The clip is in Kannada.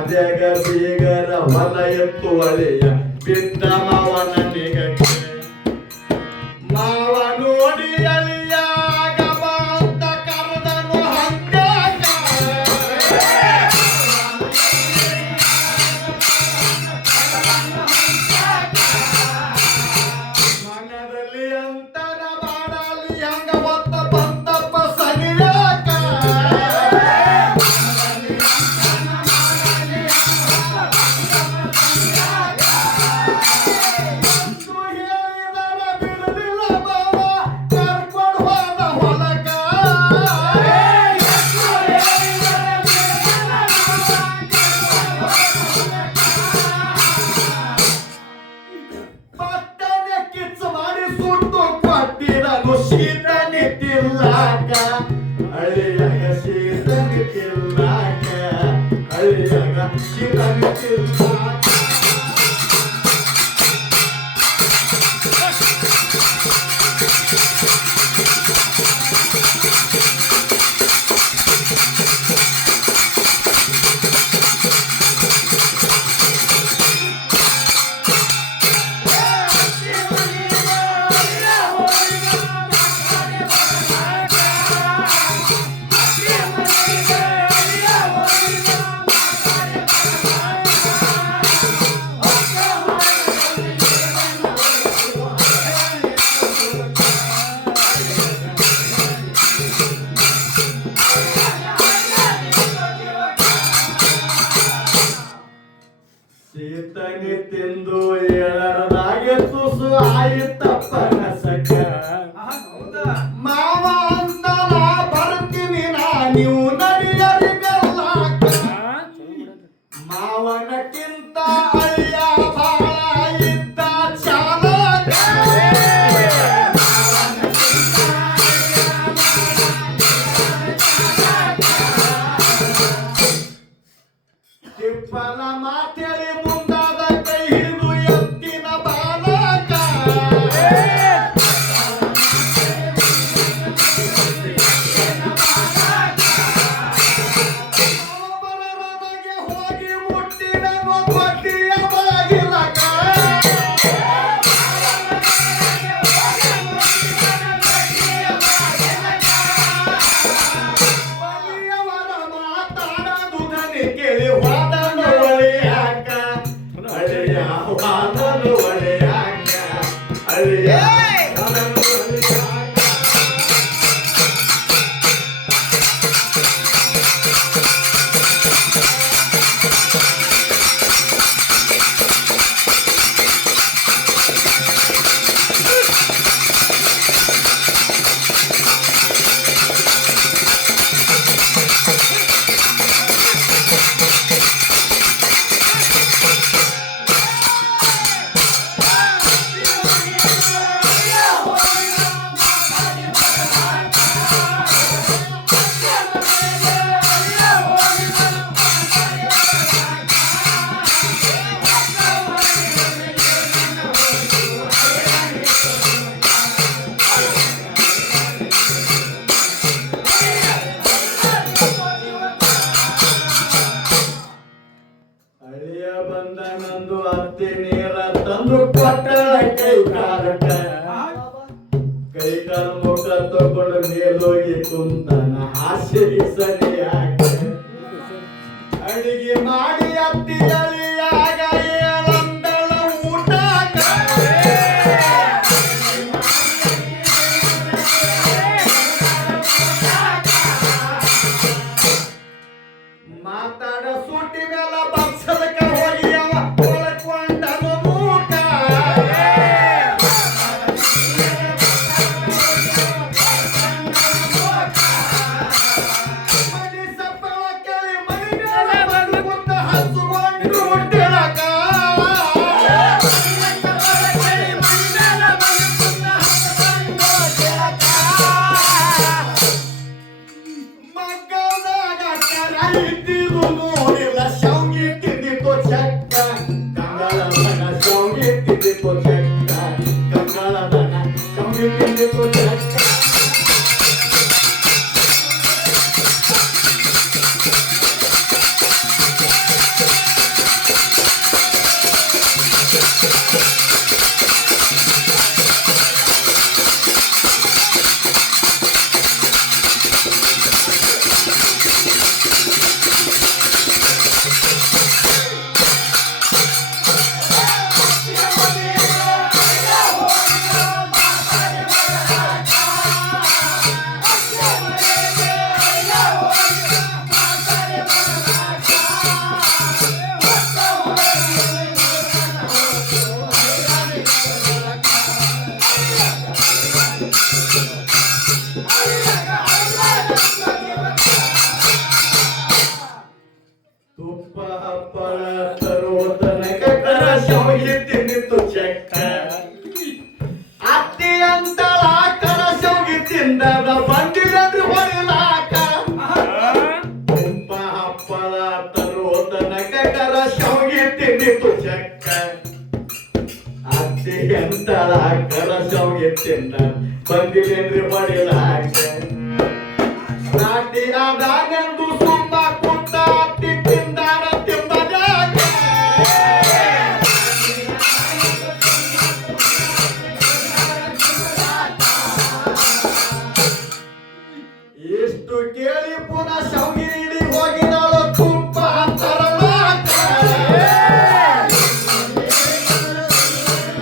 ಹಾದ್ಯಾಗ ಬೀಗರ ಹೊಲ ಎತ್ತು ಒಳೆಯ ಬಿದ್ದ ಮಾವನ ನಿಗಕ್ಕೆ ಮಾವ ನೋಡಿ ಅಳಿಯಾಗ ಬಾ ಅಂತ ಕರೆದನು ಹಂಗಾಗ ಮನದಲ್ಲಿ ಅಂತರ ಮಾಡಲಿ ಹಂಗ ಒತ್ತ ಬಂತಪ್ಪ ಸರಿಯಾಕ ಶೀತ ನಿಂತಿಲ್ಲಾಕ ಅಳಿಯಾಗ ಶೀತ ನಿಂತಿಲ್ಲಾಕ ಅಳಿಯಾಗ ಶೀತ ನಿಂತಿಲ್ಲಾಕ ಶೀತನಿ ತಿಂದು ಏಳರದಾಗೆ ತುಸು ಆಯಿತಪ್ಪ ನಸಕ ಮಾವ ಅಂತ ನಾ ಬರ್ತೀನಿ ನೀವು ನಡಿಯರಿಗಲ್ಲಾಕ ಮಾವನಕ್ಕಿಂತ ಅಳಿಯ ಬಾಳ ಇದ್ದ ಚಾಲಕ ತಿಪ್ಪನ ಮಾತೇಳಿ ಮುಂದಾದ ಕೈ ಹಿಡಿದು ಎತ್ತಿನ ಬಾಲಕ ಬರರದಗೆ ಹೋಗಿ ಮುಟ್ಟಿದನು ಕೊಟ್ಟಿಯ ಬಾಗಿಲಕ ಬಲಿಯವರ ಮಾತಾಡದುದನೆ ಕೇಳಿ ವಾದನ ಒಳೆಯಾಕ ಅಳಿಯ ವಾದನ ಒಳೆಯಾಕ ಅಳಿಯ ವಾದನ ಒಳೆಯಾಕ ಅಳಿಯ ಬಂದ ನಂದು ಅತ್ತಿ ನೀರ ತಂದು ಕೊಟ್ಟಳ ಕೈ ಕಾರಕ ಕೈ ಕಾಲು ಮುಖ ತಗೊಂಡು ನೀರ್ಲೋಗಿ ಕುಂತನ ಹಾಸಿಗೆ ಸರಿಯಾಕ ಅಡಿಗೆ ಮಾಡಿ ಅತ್ತಿ ಅಳಿಯಾಗ ಏಳಂದಳ ಊಟಕ ಮಾತಾಡ ಸೂಟಿ ಮೇಲ ಬಕ್ಸದಕ ಹೋಗಿ ಅವ ಒಳಕೊಂಡನು ಮೂಕ ಮನಿ ಸಪ್ಪಳ ಕೇಳಿ ಮನಿ ಮೇಲೆ ಬಂದು ಹಚ್ಚುಕೊಂಡ ತಿಂದ ಬಂದಿಲ್ಲೇನ್ರಿ ಬಡಿಲಾಕ ನಾಟಿ ಆದಾಗೆಂದು ಸುಮ್ಮ ಕುಂತ ಅತ್ತಿ ತಿಂದಾರ ತಿಂಬದ್ಯಾಕ ಇಷ್ಟು ಕೇಳಿ ಪುನಃ ಶೌಗಿರಿ ಹೋಗಿದ